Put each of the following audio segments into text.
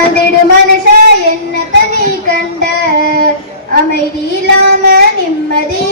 வாழ்ந்திடு மனுஷா என்ன தனி கண்ட? அமைதி இல்லாம நிம்மதி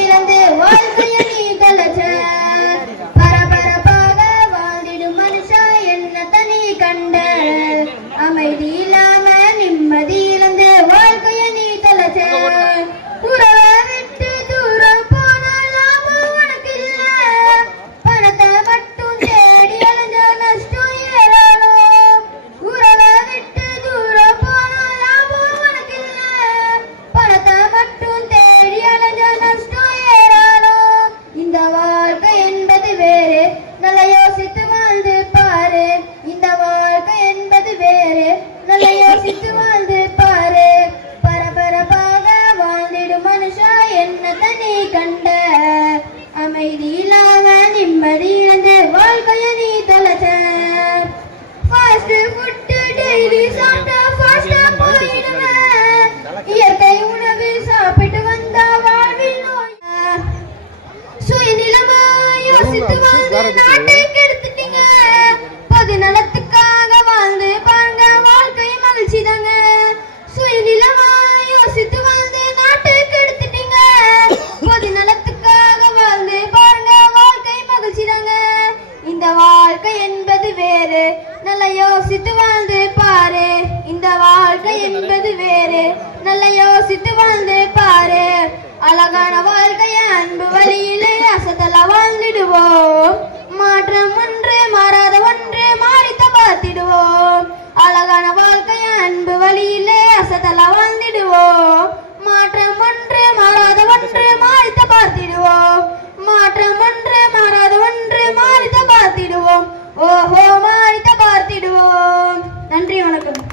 யோசித்து வாழ்ந்து பாரு. பரபரப்பாக வாழ்ந்திடும் மனுஷா என்ன தனி கண்ட? அமைதி இல்லாம நிம்மதி இழந்து வாழ்க்கைய நீ தொலைச்ச. ஃபாஸ்ட் ஃபுட் டெய்லி சாப்பிட்டா ஃபாஸ்டா போயிடுவேன் இயற்கை உணவு சாப்பிட்டு வந்தா வாழ்வில் நோய். சுயநிலமா யோசித்து வாழ்ந்து நாட்டை யோசித்து வாழ்ந்து பாரு. இந்த வாழ்க்கை என்பது வேறு. நல்ல யோசித்து வாழ்ந்து பாரு. அழகான வாழ்க்கைய அன்பு வழியிலே அசத்தல வாழ்ந்திடுவோம். மாற்றம் ஒன்று மாறாத ஒன்று மாறித்த பார்த்திடுவோம் அழகான வாழ்க்கைய அன்பு வழியிலே அசத்தல வாழ்ந்திடுவோம். மாற்றம் ஒன்று மாறாத ஒன்று மாறித்த பார்த்திடுவோம் மாற்றம் ஒன்று மாறாத ஒன்று மாறித்த பார்த்திடுவோம் ஓஹோ நன்றி வணக்கம்.